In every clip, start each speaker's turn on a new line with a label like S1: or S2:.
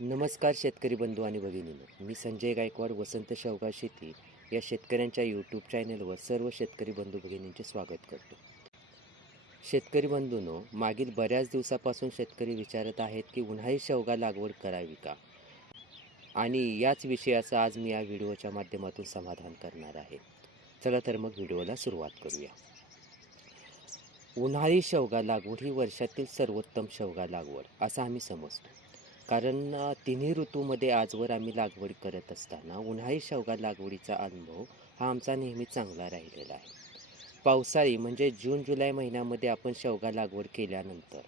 S1: नमस्कार शेतकरी बंधू आणि भगिनींनो. मी संजय गायकवाड वसंत शेवगाव शेती या शेतकऱ्यांच्या यूट्यूब चॅनलवर सर्व शेतकरी बंधू भगिनींचे स्वागत करतो. शेतकरी बंधूंनो मागील बऱ्याच दिवसापासून शेतकरी विचारत आहेत की उन्हाळी शेवगा लागवड करावी का? आणि याच विषयाचं आज मी या व्हिडिओच्या माध्यमातून समाधान करणार आहे. चला तर मग व्हिडिओला सुरुवात करूया. उन्हाळी शेवगा लागवड ही वर्षातील सर्वोत्तम शेवगा लागवड असं आम्ही समजतो. कारण तिन्ही ऋतूमध्ये आजवर आम्ही लागवड करत असताना उन्हाळी शेवगा लागवडीचा अनुभव हा आमचा नेहमी चांगला राहिलेला आहे. पावसाळी म्हणजे जून जुलै महिन्यामध्ये आपण शेवगा लागवड केल्यानंतर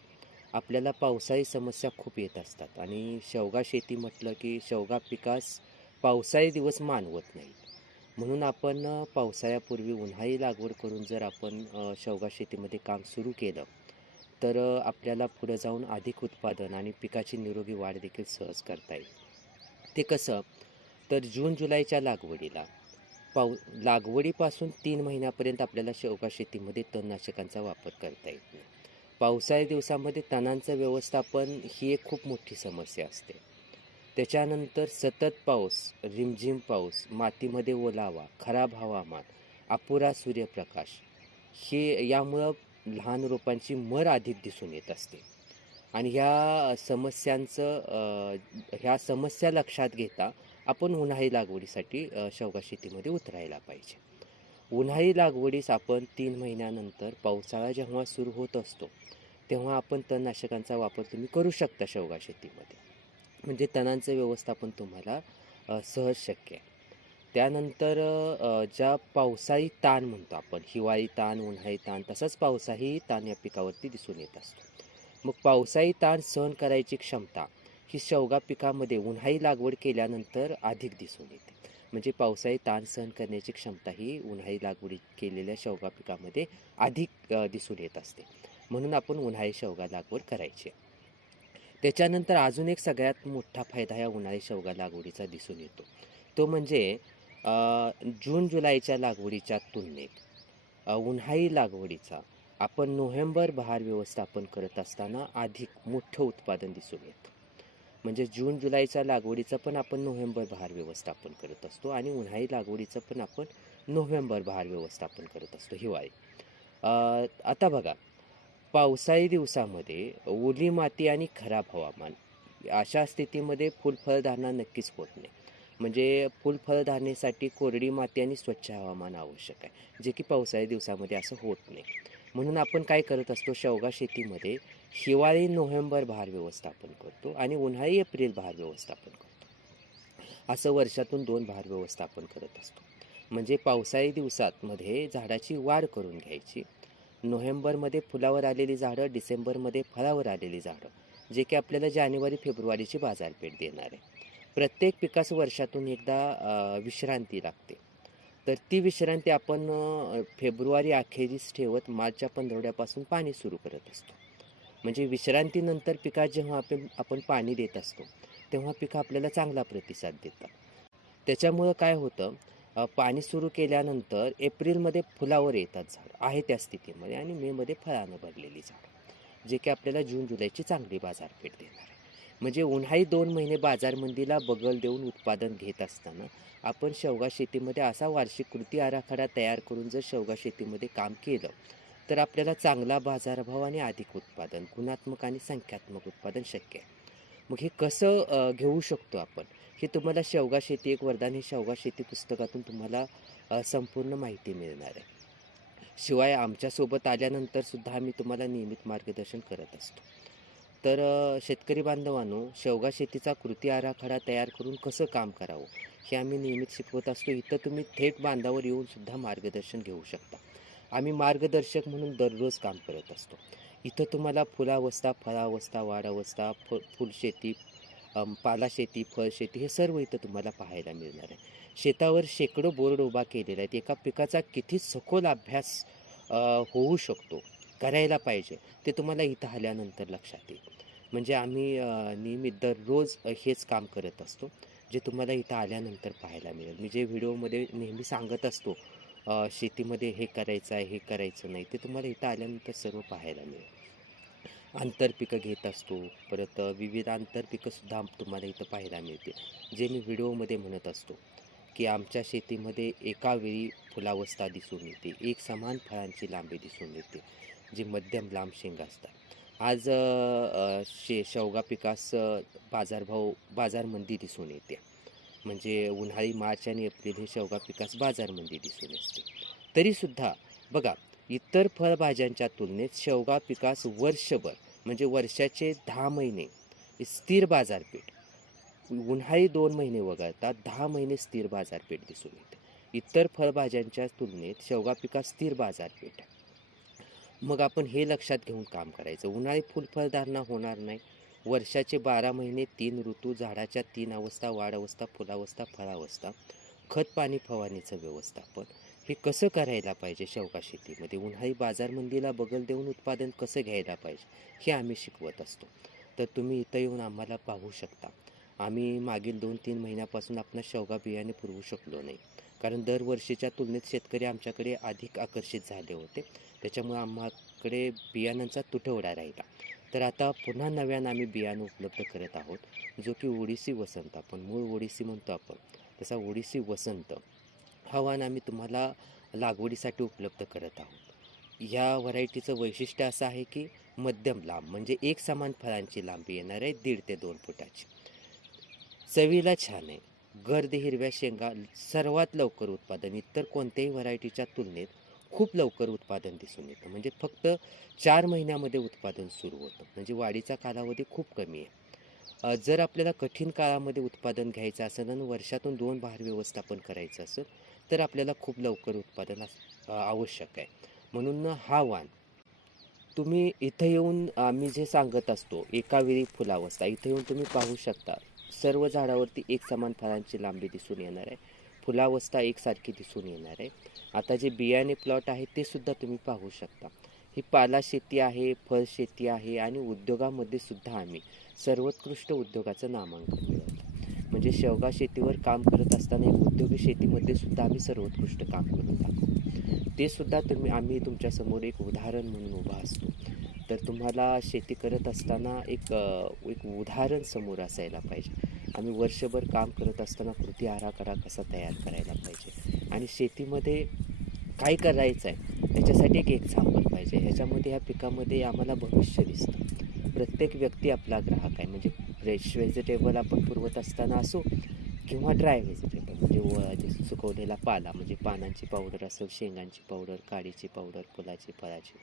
S1: आपल्याला पावसाळी समस्या खूप येत असतात आणि शेवगा शेती म्हटलं की शेवगा पिकास पावसाळी दिवस मानवत नाहीत. म्हणून आपण पावसाळ्यापूर्वी उन्हाळी लागवड करून जर आपण शेवगा शेतीमध्ये काम सुरू केलं तर आपल्याला पुढं जाऊन अधिक उत्पादन आणि पिकाची निरोगी वाढ देखील सहज करता येईल. ते कसं? तर जून जुलैच्या लागवडीला. पाऊ लागवडीपासून तीन महिन्यापर्यंत आपल्याला शेवगा शेतीमध्ये तणनाशकांचा वापर करता येत नाही. पावसाळी दिवसामध्ये तणांचं व्यवस्थापन ही एक खूप मोठी समस्या असते. त्याच्यानंतर सतत पाऊस रिमझिम पाऊस मातीमध्ये ओलावा खराब हवामान अपुरा सूर्यप्रकाश हे यामुळं लहान रोपांची मर अधिक दिसून येत असते. आणि ह्या समस्यांचं ह्या समस्या लक्षात घेता आपण उन्हाळी लागवडीसाठी शेवगा शेतीमध्ये उतरायला पाहिजे. उन्हाळी लागवडीस आपण तीन महिन्यानंतर पावसाळा जेव्हा सुरू होत असतो तेव्हा आपण तणनाशकांचा वापर तुम्ही करू शकता शेवगा शेतीमध्ये. म्हणजे तणांचं व्यवस्थापन तुम्हाला सहज शक्य आहे. त्यानंतर ज्या पावसाळी ताण म्हणतो आपण हिवाळी ताण उन्हाळी ताण तसाच पावसाही ताण या पिकावरती दिसून येत असतो. मग पावसाळी ताण सहन करायची क्षमता ही शेवगा पिकामध्ये उन्हाळी लागवड केल्यानंतर अधिक दिसून येते. म्हणजे पावसाळी ताण सहन करण्याची क्षमता ही उन्हाळी लागवडी केलेल्या शेवगा पिकामध्ये अधिक दिसून येत असते. म्हणून आपण उन्हाळी शेवगा लागवड करायची. आहे. त्याच्यानंतर अजून एक सगळ्यात मोठा फायदा या उन्हाळी शेवगा लागवडीचा दिसून येतो. तो म्हणजे जून जुलैच्या लागवडीच्या तुलनेत उन्हाळी लागवडीचा आपण नोव्हेंबर बहार व्यवस्थापन करत असताना अधिक मोठं उत्पादन दिसून येतं. म्हणजे जून जुलैच्या लागवडीचं पण आपण नोव्हेंबर बहार व्यवस्थापन करत असतो आणि उन्हाळी लागवडीचं पण आपण नोव्हेंबर बहार व्यवस्थापन करत असतो. हिवाळी. आता बघा पावसाळी दिवसामध्ये ओली माती आणि खराब हवामान अशा स्थितीमध्ये फुलफळधारणा नक्कीच होत नाही. म्हणजे फुलफळधारणेसाठी कोरडी माती आणि स्वच्छ हवामान आवश्यक आहे जे की पावसाळी दिवसामध्ये असं होत नाही. म्हणून आपण काय करत असतो शेवगा शेतीमध्ये हिवाळी नोव्हेंबर भार व्यवस्थापन करतो आणि उन्हाळी एप्रिल भार व्यवस्थापन करतो. असं वर्षातून दोन भार व्यवस्थापन करत असतो. म्हणजे पावसाळी दिवसातमध्ये झाडाची वाढ करून घ्यायची. नोव्हेंबरमध्ये फुलावर आलेली झाडं डिसेंबरमध्ये फळावर आलेली झाडं जे की आपल्याला जानेवारी फेब्रुवारीची बाजारपेठ देणार आहे. प्रत्येक पिकास वर्षातून एकदा विश्रांती लागते. तर ती विश्रांती आपण फेब्रुवारी अखेरीस ठेवत मार्चच्या पंधरवड्यापासून पाणी सुरू करत असतो. म्हणजे विश्रांतीनंतर पिकात जेव्हा आपण आपण पाणी देत असतो तेव्हा पिकं आपल्याला चांगला प्रतिसाद देतात. त्याच्यामुळं काय होतं पाणी सुरू केल्यानंतर एप्रिलमध्ये फुलावर येतात झाड आहे त्या स्थितीमध्ये आणि मेमध्ये फळानं भरलेली झाड जे की आपल्याला जून जुलैची चांगली बाजारपेठ देणार आहे. म्हणजे उन्हाळी दोन महिने बाजारमंदीला बगल देऊन उत्पादन घेत असताना आपण शेवगा शेतीमध्ये असा वार्षिक कृती आराखडा तयार करून जर शेवगा शेतीमध्ये काम केलं तर आपल्याला चांगला बाजारभाव आणि अधिक उत्पादन गुणात्मक आणि संख्यात्मक उत्पादन शक्य आहे. मग हे कसं घेऊ शकतो आपण? हे तुम्हाला शेवगा शेती एक वरदान हे शेवगा शेती पुस्तकातून तुम्हाला संपूर्ण माहिती मिळणार आहे. शिवाय आमच्यासोबत आल्यानंतरसुद्धा आम्ही तुम्हाला नियमित मार्गदर्शन करत असतो. तर शेतकरी बांधवांनो शेवगा शेतीचा कृती आराखडा तयार करून कसं काम करावं? हे आम्ही नियमित शिकवत असतो. इथं तुम्ही थेट बांधावर येऊन सुद्धा मार्गदर्शन घेऊ शकता. आम्ही मार्गदर्शक म्हणून दररोज काम करत असतो. इथं तुम्हाला फुलावस्था फळावस्था वाढावस्था फ फुलशेती पालाशेती फळशेती हे सर्व इथं तुम्हाला पाहायला मिळणार आहे. शेतावर शेकडो बोर्ड उभा केलेला आहे. एका पिकाचा किती सखोल अभ्यास होऊ शकतो? करायला पाहिजे. ते तुम्हाला इथं आल्यानंतर लक्षात येईल. म्हणजे आम्ही नेहमी नियमित दररोज हेच काम करत असतो जे तुम्हाला इथं आल्यानंतर पाहायला मिळेल. मी जे व्हिडिओमध्ये नेहमी सांगत असतो शेतीमध्ये हे करायचं आहे हे करायचं नाही ते तुम्हाला इथं आल्यानंतर सर्व पाहायला मिळेल. आंतरपिकं घेत असतो परत विविध आंतरपिकंसुद्धा तुम्हाला इथं पाहायला मिळते जे मी व्हिडिओमध्ये म्हणत असतो की आमच्या शेतीमध्ये एका वेळी फुलावस्था दिसून येते एक समान फळांची लांबी दिसून येते. जी मध्यम लांब शेंगा असतात. आज शे शेवगा पिकास बाजारभाव बाजारमंदी दिसून येते. म्हणजे उन्हाळी मार्च आणि एप्रिल हे शेवगा पिकास बाजारमंदी दिसून असते तरीसुद्धा बघा इतर फळभाज्यांच्या तुलनेत शेवगा पिकास वर्षभर म्हणजे वर्षाचे दहा महिने स्थिर बाजारपेठ उन्हाळी दोन महिने वगळता दहा महिने स्थिर बाजारपेठ दिसून येते. इतर फळभाज्यांच्या तुलनेत शेवगा पिकास स्थिर बाजारपेठ आहे. मग आपण हे लक्षात घेऊन काम करायचं. उन्हाळी फुलफळधारणा होणार नाही. वर्षाचे बारा महिने तीन ऋतू झाडाच्या तीन अवस्था वाढ अवस्था फुलावस्था फळावस्था खत पाणी फवारणीचं व्यवस्थापन. हे कसं करायला पाहिजे शेवगा शेतीमध्ये? उन्हाळी बाजारमंदीला बगल देऊन उत्पादन कसं घ्यायला पाहिजे? हे आम्ही शिकवत असतो. तर तुम्ही इथं येऊन आम्हाला पाहू शकता. आम्ही मागील दोन तीन महिन्यापासून आपण शेवगा बियाणे पुरवू शकलो नाही. कारण दरवर्षीच्या तुलनेत शेतकरी आमच्याकडे अधिक आकर्षित झाले होते. त्याच्यामुळे आम्हाकडे बियाणांचा तुटवडा राहिला. तर आता पुन्हा नव्यानं आम्ही बियाणं उपलब्ध करत आहोत जो की ओडिसी वसंत. आपण मूळ ओडिसी म्हणतो आपण. तसा ओडिसी वसंत हा वाण आम्ही तुम्हाला लागवडीसाठी उपलब्ध करत आहोत. या व्हरायटीचं वैशिष्ट्य असं आहे की मध्यम लांब म्हणजे एक समान फळांची लांबी येणार आहे दीड ते दोन फुटाची. चवीला छान आहे. गर्द हिरव्या शेंगा सर्वात लवकर उत्पादन इतर कोणत्याही व्हरायटीच्या तुलनेत खूप लवकर उत्पादन दिसून येतं. म्हणजे फक्त चार महिन्यामध्ये उत्पादन सुरू होतं. म्हणजे वाढीचा कालावधी खूप कमी आहे. जर आपल्याला कठीण काळामध्ये उत्पादन घ्यायचं असेल आणि वर्षातून दोन बहार व्यवस्थापन करायचं असेल तर आपल्याला खूप लवकर उत्पादन अस- आवश्यक आहे. म्हणून हा वाण. तुम्ही इथं येऊन आम्ही जे सांगत असतो एका वेळी फुलावस्था इथं येऊन तुम्ही पाहू शकता. सर्व झाडावरती एक समान फळांची लांबी दिसून येणार आहे. फुलावस्था एकसारखी दिसून येणार आहे. आता जे बियाणे प्लॉट आहे ते सुद्धा तुम्ही पाहू शकता. ही पाला शेती आहे फळ शेती आहे आणि उद्योगामध्ये सुद्धा आम्ही सर्वोत्कृष्ट उद्योगाचं नामांकन मिळवलं म्हणजे शेवगा शेतीवर काम करत असताना उद्योगी शेतीमध्ये सुद्धा आम्ही सर्वोत्कृष्ट काम करून दाखवू ते सुद्धा तुम्ही आम्ही तुमच्यासमोर एक उदाहरण म्हणून उभा असतो. तर तुम्हाला शेती करत असताना एक एक उदाहरण समोर असायला पाहिजे. आम्ही वर्षभर काम करत असताना कृती आराखडा कसा तयार करायला पाहिजे? आणि शेतीमध्ये काय करायचं आहे त्याच्यासाठी एक एक्झाम्पल पाहिजे. ह्याच्यामध्ये ह्या पिकामध्ये आम्हाला भविष्य दिसतं. प्रत्येक व्यक्ती आपला ग्राहक आहे. म्हणजे फ्रेश व्हेजिटेबल आपण पुरवत असताना असो किंवा ड्राय व्हेजिटेबल म्हणजे व जे सुकवलेला पाला म्हणजे पानांची पावडर असेल शेंगांची पावडर काडीची पावडर फुलाची फळाची.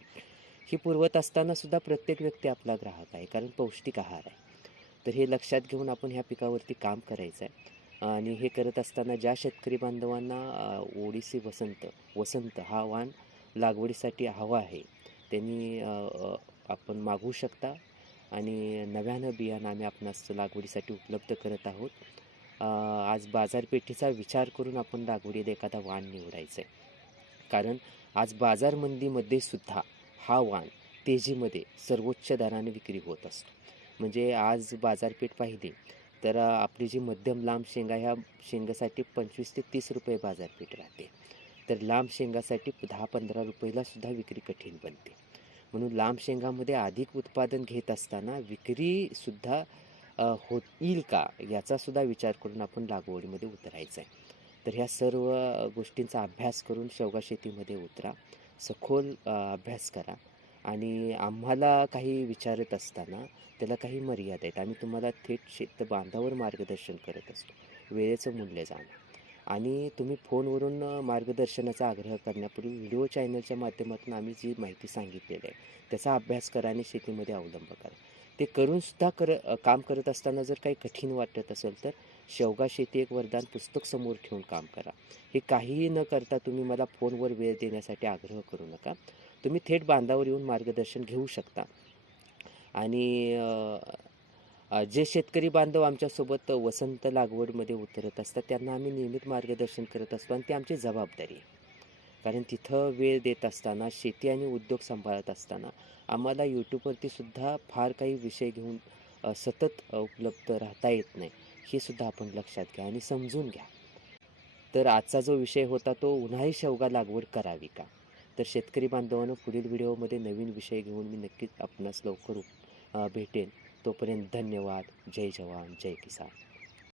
S1: ही पुरवत असताना सुद्धा प्रत्येक व्यक्ती आपला ग्राहक आहे कारण पौष्टिक आहार आहे. तर हे लक्षात घेऊन आपण ह्या पिकावरती काम करायचं आहे आणि हे करत असताना ज्या शेतकरी बांधवांना ओडिसी वसंत वसंत हा वाण लागवडीसाठी हवा आहे त्यांनी आपण मागू शकता. आणि नव्यानं बियाणं आम्ही आपणास लागवडीसाठी उपलब्ध करत आहोत. आज बाजारपेठेचा विचार करून आपण लागवडीत एखादा वाण निवडायचं आहे कारण आज बाजारमंदीमध्ये सुद्धा हा वाण तेजीमध्ये सर्वोच्च दराने विक्री होत असतो. म्हणजे आज बाजारपेठ पाहिली तर आपली जी मध्यम लांब शेंगा ह्या शेंगासाठी पंचवीस ते तीस रुपये बाजारपेठ राहते. तर लांब शेंगासाठी दहा पंधरा रुपयाला सुद्धा विक्री कठीण बनते. म्हणून लांब शेंगामध्ये अधिक उत्पादन घेत असताना विक्रीसुद्धा अ, होत येईल का याचासुद्धा विचार करून आपण लागवडीमध्ये उतरायचं आहे तर ह्या सर्व गोष्टींचा अभ्यास करून शेवगा शेतीमध्ये उतरा. सखोल अभ्यास करा आणि आम्हाला काही विचारत असताना त्याला काही मर्यादा आहेत. आम्ही तुम्हाला थेट शेत बांधावर मार्गदर्शन करत असतो. वेळेचं मूल्य जाणं. आणि तुम्ही फोनवरून मार्गदर्शनाचा आग्रह करण्यापूर्वी व्हिडिओ चॅनलच्या माध्यमातून आम्ही जी माहिती सांगितलेली आहे त्याचा अभ्यास करा आणि शेतीमध्ये अवलंब करा. ते करूनसुद्धा कर काम करत असताना जर काही कठीण वाटत असेल तर शेवगा शेती एक वरदान पुस्तक समोर ठेवून काम करा. हे काहीही न करता तुम्ही मला फोनवर वेळ देण्यासाठी आग्रह करू नका. तुम्ही थेट बांधावर येऊन मार्गदर्शन घेऊ शकता. आणि जे शेतकरी बांधव आमच्यासोबत वसंत लागवडमध्ये उतरत असतात त्यांना आम्ही नियमित मार्गदर्शन करत असतो आणि ती आमची जबाबदारी आहे. कारण तिथं वेळ देत असताना शेती आणि उद्योग सांभाळत असताना आम्हाला यूट्यूबवरती सुद्धा फार काही विषय घेऊन सतत उपलब्ध राहता येत नाही. हे सुद्धा आपण लक्षात घ्या आणि समजून घ्या. तर आजचा जो विषय होता तो उन्हाळी शेवगा लागवड करावी का? तर शेतकरी बांधवांना पुढील व्हिडिओमध्ये नवीन विषय घेऊन मी नक्कीच आपणास लवकर भेटेन. तोपर्यंत धन्यवाद. जय जवान. जय किसान.